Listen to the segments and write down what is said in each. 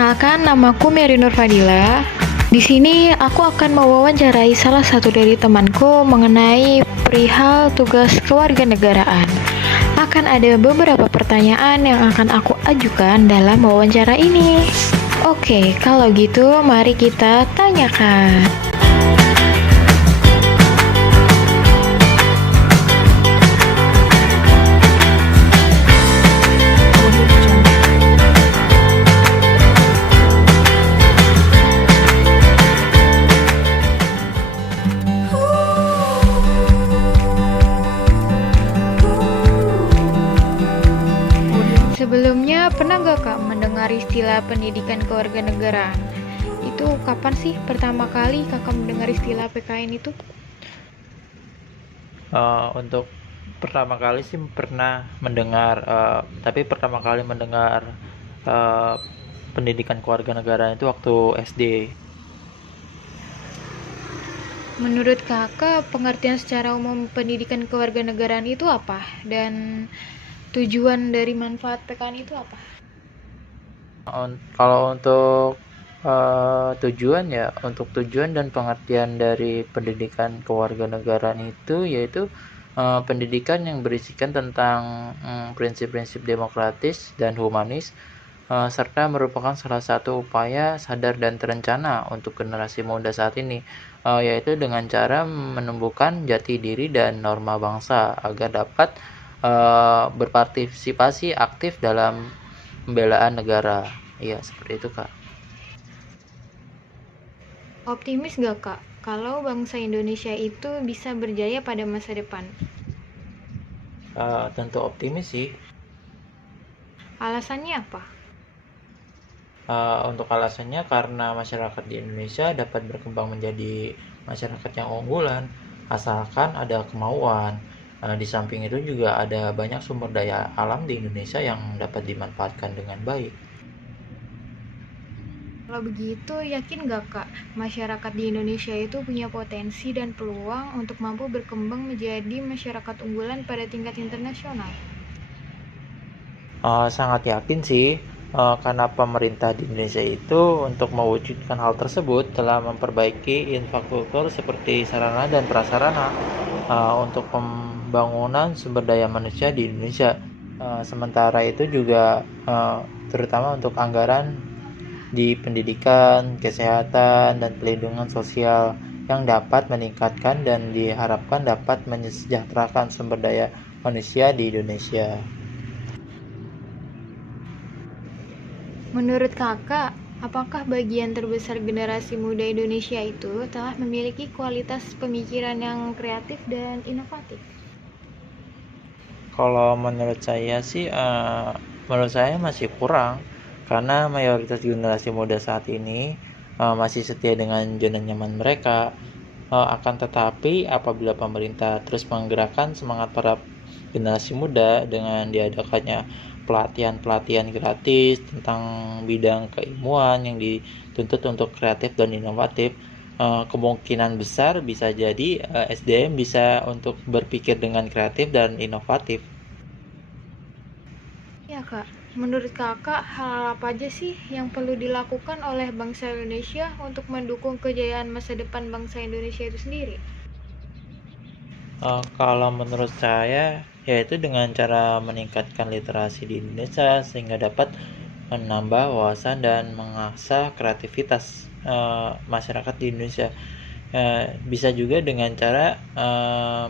Perkenalkan, namaku Mary Nur Fadila. Di sini aku akan mewawancarai salah satu dari temanku mengenai perihal tugas kewarganegaraan. Akan ada beberapa pertanyaan yang akan aku ajukan dalam wawancara ini. Oke, kalau gitu mari kita tanyakan. Sebelumnya, pernah gak Kak mendengar istilah pendidikan kewarganegaraan? Itu kapan sih pertama kali Kakak mendengar istilah PKN itu? Untuk pertama kali sih pernah mendengar, tapi pertama kali mendengar eh, pendidikan kewarganegaraan itu waktu SD. Menurut Kakak, pengertian secara umum pendidikan kewarganegaraan itu apa? Dan tujuan dari manfaat PKN itu apa? Kalau untuk tujuan ya, untuk tujuan dan pengertian dari pendidikan kewarganegaraan itu yaitu pendidikan yang berisikan tentang prinsip-prinsip demokratis dan humanis, serta merupakan salah satu upaya sadar dan terencana untuk generasi muda saat ini, yaitu dengan cara menumbuhkan jati diri dan norma bangsa agar dapat berpartisipasi aktif dalam pembelaan negara. Iya, seperti itu, Kak. Optimis gak Kak, kalau bangsa Indonesia itu bisa berjaya pada masa depan? Tentu optimis sih. Alasannya apa? Untuk alasannya karena masyarakat di Indonesia dapat berkembang menjadi masyarakat yang unggulan, asalkan ada kemauan. Di samping itu juga ada banyak sumber daya alam di Indonesia yang dapat dimanfaatkan dengan baik. Kalau begitu, yakin gak Kak, masyarakat di Indonesia itu punya potensi dan peluang untuk mampu berkembang menjadi masyarakat unggulan pada tingkat internasional? Sangat yakin sih, karena pemerintah di Indonesia itu untuk mewujudkan hal tersebut telah memperbaiki infrastruktur seperti sarana dan prasarana untuk pembangunan sumber daya manusia di Indonesia. Sementara itu juga terutama untuk anggaran di pendidikan, kesehatan, dan pelindungan sosial yang dapat meningkatkan dan diharapkan dapat mensejahterakan sumber daya manusia di Indonesia. Menurut Kakak, apakah bagian terbesar generasi muda Indonesia itu telah memiliki kualitas pemikiran yang kreatif dan inovatif? Kalau menurut saya sih, menurut saya masih kurang, karena mayoritas generasi muda saat ini masih setia dengan zona nyaman mereka. Akan tetapi, apabila pemerintah terus menggerakkan semangat para generasi muda dengan diadakannya pelatihan-pelatihan gratis tentang bidang keilmuan yang dituntut untuk kreatif dan inovatif, kemungkinan besar bisa jadi SDM bisa untuk berpikir dengan kreatif dan inovatif. Ya Kak, menurut Kakak hal apa aja sih yang perlu dilakukan oleh bangsa Indonesia untuk mendukung kejayaan masa depan bangsa Indonesia itu sendiri? Kalau menurut saya, yaitu dengan cara meningkatkan literasi di Indonesia sehingga dapat menambah wawasan dan mengasah kreativitas masyarakat di Indonesia. Bisa juga dengan cara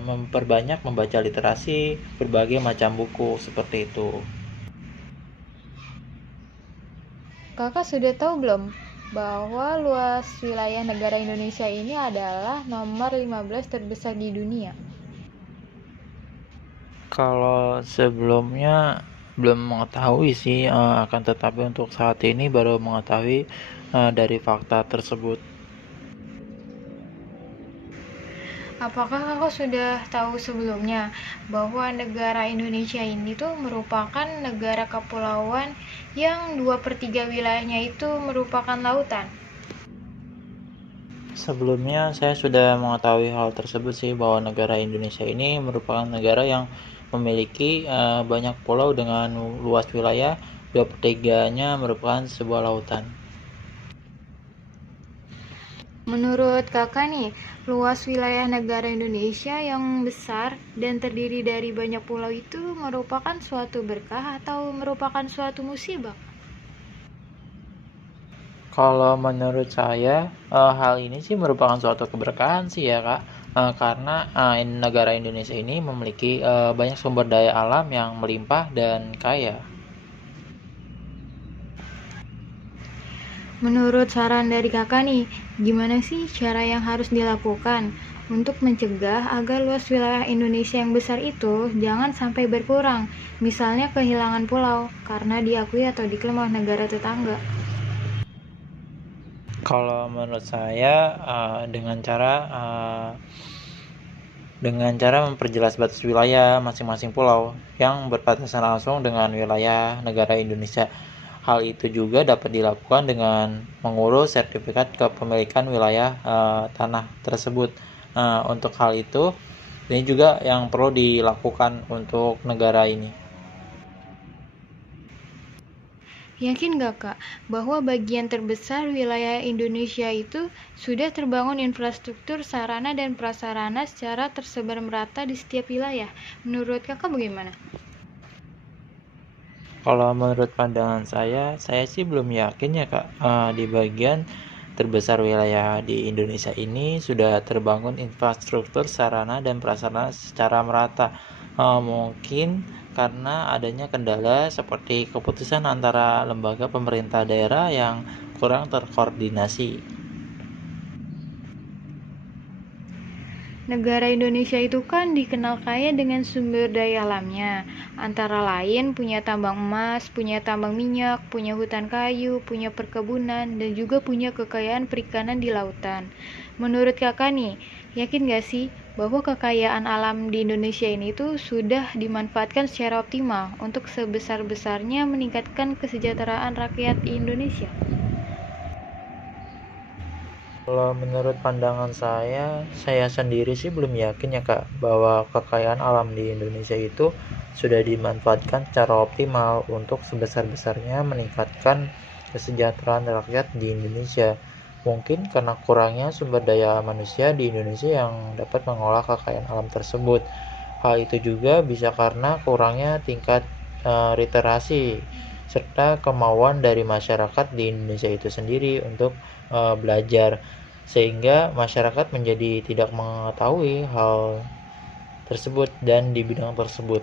memperbanyak membaca literasi berbagai macam buku seperti itu. Kakak sudah tahu belum bahwa luas wilayah negara Indonesia ini adalah nomor 15 terbesar di dunia? Kalau sebelumnya belum mengetahui sih, akan tetapi untuk saat ini baru mengetahui dari fakta tersebut. Apakah Kakak sudah tahu sebelumnya bahwa negara Indonesia ini tuh merupakan negara kepulauan yang 2/3 wilayahnya itu merupakan lautan? Sebelumnya saya sudah mengetahui hal tersebut sih, bahwa negara Indonesia ini merupakan negara yang memiliki banyak pulau dengan luas wilayah 2/3-nya merupakan sebuah lautan. Menurut kakak nih, luas wilayah negara Indonesia yang besar dan terdiri dari banyak pulau itu merupakan suatu berkah atau merupakan suatu musibah? Kalau menurut saya, hal ini sih merupakan suatu keberkahan sih ya, Kak. Karena, negara Indonesia ini memiliki, banyak sumber daya alam yang melimpah dan kaya. Menurut saran dari kakak nih, gimana sih cara yang harus dilakukan untuk mencegah agar luas wilayah Indonesia yang besar itu jangan sampai berkurang, misalnya kehilangan pulau karena diakui atau diklaim oleh negara tetangga? Kalau menurut saya, dengan cara memperjelas batas wilayah masing-masing pulau yang berbatasan langsung dengan wilayah negara Indonesia. Hal itu juga dapat dilakukan dengan mengurus sertifikat kepemilikan wilayah tanah tersebut. Untuk hal itu, ini juga yang perlu dilakukan untuk negara ini. Yakin gak kak bahwa bagian terbesar wilayah Indonesia itu sudah terbangun infrastruktur sarana dan prasarana secara tersebar merata di setiap wilayah? Menurut kakak bagaimana? Kalau menurut pandangan saya sih belum yakin ya Kak, di bagian terbesar wilayah di Indonesia ini sudah terbangun infrastruktur sarana dan prasarana secara merata. Mungkin karena adanya kendala seperti keputusan antara lembaga pemerintah daerah yang kurang terkoordinasi. Negara Indonesia itu kan dikenal kaya dengan sumber daya alamnya, antara lain punya tambang emas, punya tambang minyak, punya hutan kayu, punya perkebunan, dan juga punya kekayaan perikanan di lautan. Menurut kakak nih, yakin gak sih bahwa kekayaan alam di Indonesia ini tuh sudah dimanfaatkan secara optimal untuk sebesar-besarnya meningkatkan kesejahteraan rakyat Indonesia? Kalau menurut pandangan saya sendiri sih belum yakin ya Kak, bahwa kekayaan alam di Indonesia itu sudah dimanfaatkan secara optimal untuk sebesar-besarnya meningkatkan kesejahteraan rakyat di Indonesia. Mungkin karena kurangnya sumber daya manusia di Indonesia yang dapat mengolah kekayaan alam tersebut. Hal itu juga bisa karena kurangnya tingkat literasi serta kemauan dari masyarakat di Indonesia itu sendiri untuk belajar, sehingga masyarakat menjadi tidak mengetahui hal tersebut dan di bidang tersebut.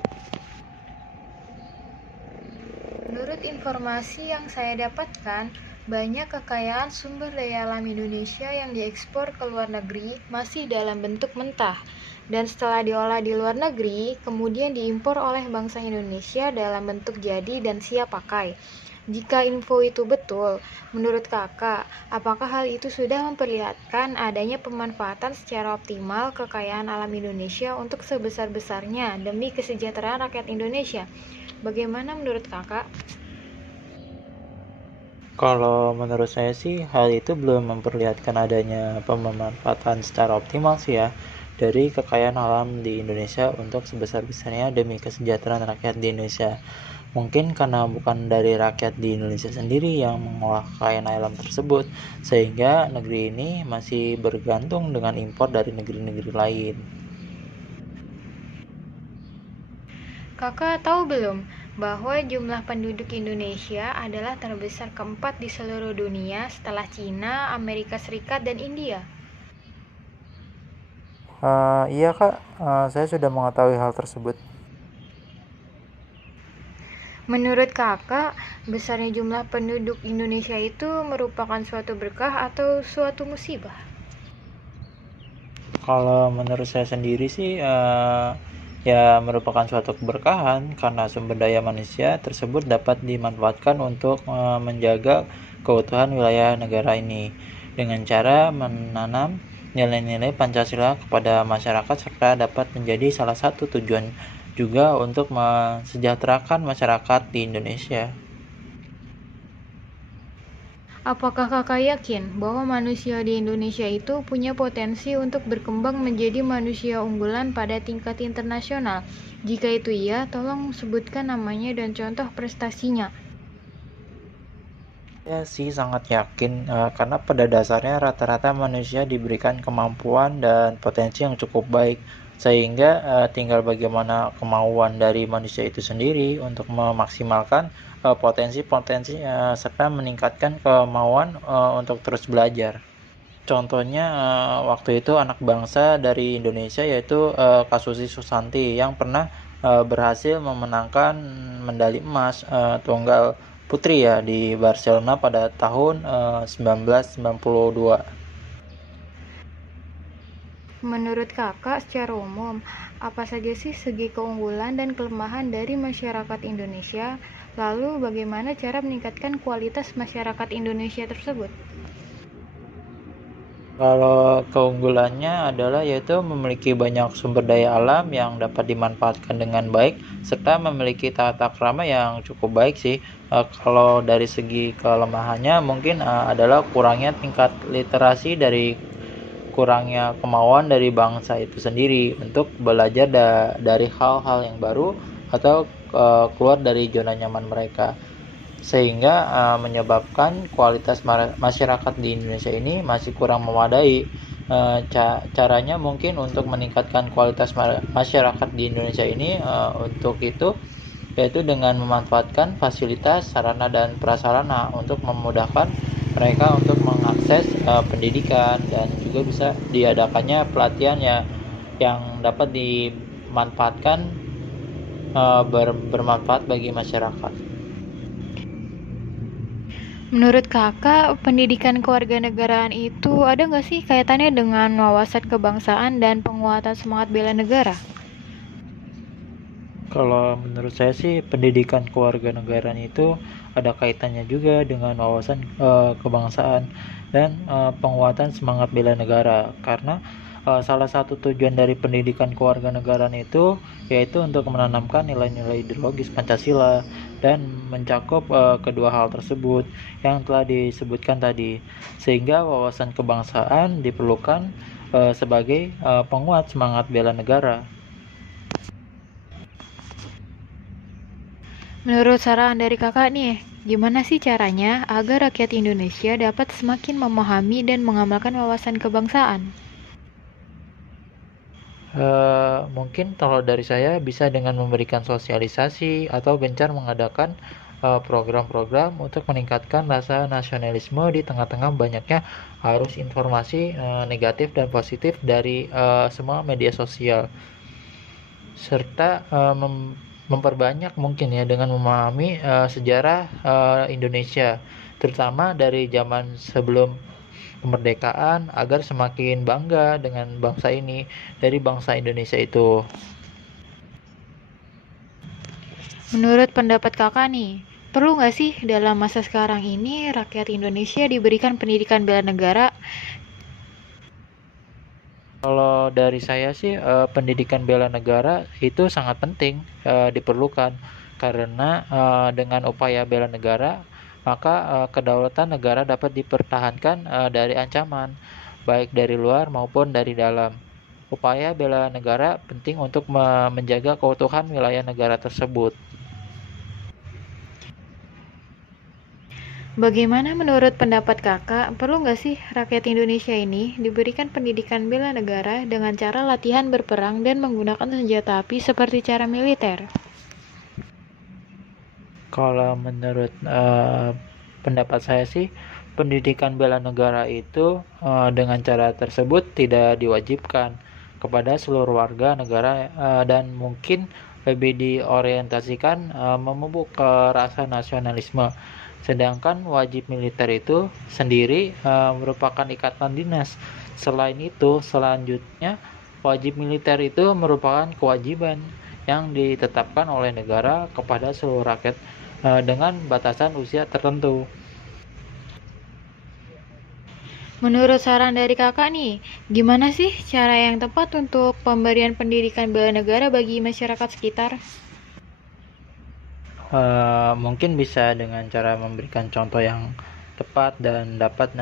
Menurut informasi yang saya dapatkan, banyak kekayaan sumber daya alam Indonesia yang diekspor ke luar negeri masih dalam bentuk mentah, dan setelah diolah di luar negeri, kemudian diimpor oleh bangsa Indonesia dalam bentuk jadi dan siap pakai. Jika info itu betul, menurut kakak, apakah hal itu sudah memperlihatkan adanya pemanfaatan secara optimal kekayaan alam Indonesia untuk sebesar-besarnya demi kesejahteraan rakyat Indonesia? Bagaimana menurut kakak? Kalau menurut saya sih hal itu belum memperlihatkan adanya pemanfaatan secara optimal sih ya dari kekayaan alam di Indonesia untuk sebesar-besarnya demi kesejahteraan rakyat di Indonesia. Mungkin karena bukan dari rakyat di Indonesia sendiri yang mengolah kekayaan alam tersebut, sehingga negeri ini masih bergantung dengan impor dari negeri-negeri lain. Kakak tahu belum bahwa jumlah penduduk Indonesia adalah terbesar keempat di seluruh dunia setelah Cina, Amerika Serikat, dan India? Iya Kak, saya sudah mengetahui hal tersebut. Menurut kakak, besarnya jumlah penduduk Indonesia itu merupakan suatu berkah atau suatu musibah? Kalau menurut saya sendiri sih ya merupakan suatu keberkahan karena sumber daya manusia tersebut dapat dimanfaatkan untuk menjaga keutuhan wilayah negara ini dengan cara menanam nilai-nilai Pancasila kepada masyarakat serta dapat menjadi salah satu tujuan juga untuk mensejahterakan masyarakat di Indonesia. Apakah kakak yakin bahwa manusia di Indonesia itu punya potensi untuk berkembang menjadi manusia unggulan pada tingkat internasional? Jika itu iya, tolong sebutkan namanya dan contoh prestasinya. Ya sih sangat yakin, karena pada dasarnya rata-rata manusia diberikan kemampuan dan potensi yang cukup baik, sehingga tinggal kemauan dari manusia itu sendiri untuk memaksimalkan potensi-potensi serta meningkatkan kemauan untuk terus belajar. Contohnya waktu itu anak bangsa dari Indonesia yaitu Kasusi Susanti yang pernah berhasil memenangkan medali emas tunggal putri ya di Barcelona pada tahun 1992. Menurut kakak, secara umum, apa saja sih segi keunggulan dan kelemahan dari masyarakat Indonesia? Lalu bagaimana cara meningkatkan kualitas masyarakat Indonesia tersebut? Kalau keunggulannya adalah yaitu memiliki banyak sumber daya alam yang dapat dimanfaatkan dengan baik serta memiliki tata krama yang cukup baik sih. Kalau dari segi kelemahannya mungkin adalah kurangnya tingkat literasi dari kurangnya kemauan dari bangsa itu sendiri untuk belajar dari hal-hal yang baru atau keluar dari zona nyaman mereka, sehingga menyebabkan kualitas masyarakat di Indonesia ini masih kurang memadai. Caranya mungkin untuk meningkatkan kualitas masyarakat di Indonesia ini untuk itu yaitu dengan memanfaatkan fasilitas sarana dan prasarana untuk memudahkan mereka untuk mengakses pendidikan, dan juga bisa diadakannya pelatihan yang dapat dimanfaatkan bermanfaat bagi masyarakat. Menurut kakak, pendidikan kewarganegaraan itu ada nggak sih kaitannya dengan wawasan kebangsaan dan penguatan semangat bela negara? Kalau menurut saya sih pendidikan kewarganegaraan itu ada kaitannya juga dengan wawasan kebangsaan dan penguatan semangat bela negara, karena salah satu tujuan dari pendidikan kewarganegaraan itu yaitu untuk menanamkan nilai-nilai ideologis Pancasila dan mencakup kedua hal tersebut yang telah disebutkan tadi, sehingga wawasan kebangsaan diperlukan sebagai penguat semangat bela negara. Menurut saran dari kakak nih, gimana sih caranya agar rakyat Indonesia dapat semakin memahami dan mengamalkan wawasan kebangsaan? Mungkin kalau dari saya bisa dengan memberikan sosialisasi atau gencar mengadakan program-program untuk meningkatkan rasa nasionalisme di tengah-tengah banyaknya arus informasi negatif dan positif dari semua media sosial, serta memperbanyak mungkin ya dengan memahami sejarah Indonesia, terutama dari zaman sebelum kemerdekaan, agar semakin bangga dengan bangsa ini, dari bangsa Indonesia itu. Menurut pendapat kakak nih, perlu nggak sih dalam masa sekarang ini rakyat Indonesia diberikan pendidikan bela negara? Kalau dari saya sih pendidikan bela negara itu sangat penting diperlukan, karena dengan upaya bela negara maka kedaulatan negara dapat dipertahankan dari ancaman baik dari luar maupun dari dalam. Upaya bela negara penting untuk menjaga keutuhan wilayah negara tersebut. Bagaimana menurut pendapat kakak, perlu nggak sih rakyat Indonesia ini diberikan pendidikan bela negara dengan cara latihan berperang dan menggunakan senjata api seperti cara militer? Kalau menurut pendapat saya sih, pendidikan bela negara itu dengan cara tersebut tidak diwajibkan kepada seluruh warga negara, dan mungkin lebih diorientasikan memupuk rasa nasionalisme. Sedangkan wajib militer itu sendiri merupakan ikatan dinas. Selain itu, selanjutnya wajib militer itu merupakan kewajiban yang ditetapkan oleh negara kepada seluruh rakyat dengan batasan usia tertentu. Menurut saran dari kakak nih, gimana sih cara yang tepat untuk pemberian pendidikan bela negara bagi masyarakat sekitar? Mungkin bisa dengan cara memberikan contoh yang tepat dan dapat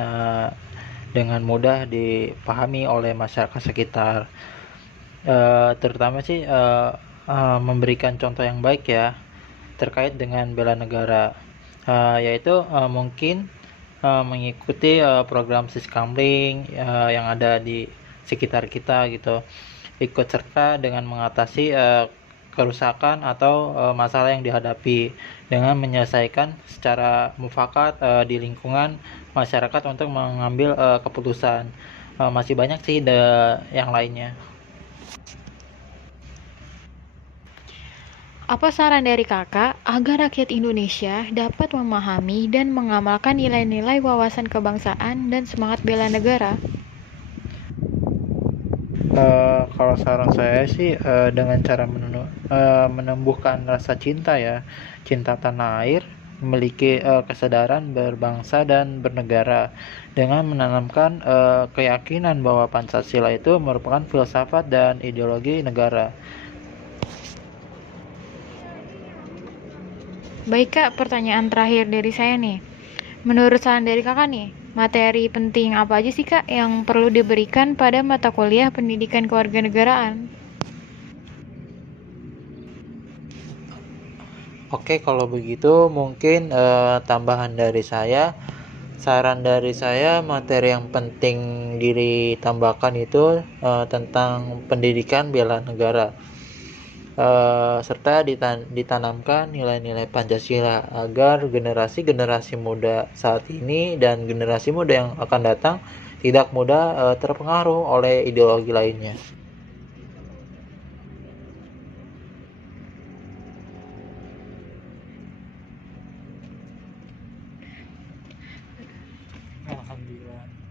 dengan mudah dipahami oleh masyarakat sekitar. Terutama sih memberikan contoh yang baik ya terkait dengan bela negara, yaitu mungkin mengikuti program Siskamling yang ada di sekitar kita gitu, ikut serta dengan mengatasi kerusakan atau masalah yang dihadapi dengan menyelesaikan secara mufakat di lingkungan masyarakat untuk mengambil keputusan. Masih banyak sih yang lainnya. Apa saran dari kakak agar rakyat Indonesia dapat memahami dan mengamalkan nilai-nilai wawasan kebangsaan dan semangat bela negara? Kalau saran saya sih dengan cara menumbuhkan rasa cinta ya, cinta tanah air, memiliki kesadaran berbangsa dan bernegara dengan menanamkan keyakinan bahwa Pancasila itu merupakan filsafat dan ideologi negara. Baik kak, pertanyaan terakhir dari saya nih. Menurut saran dari kakak nih, materi penting apa aja sih kak yang perlu diberikan pada mata kuliah pendidikan kewarganegaraan? Oke, kalau begitu mungkin tambahan dari saya, saran dari saya materi yang penting ditambahkan itu tentang pendidikan bela negara, serta ditanamkan nilai-nilai Pancasila agar generasi-generasi muda saat ini dan generasi muda yang akan datang tidak mudah terpengaruh oleh ideologi lainnya. Alhamdulillah.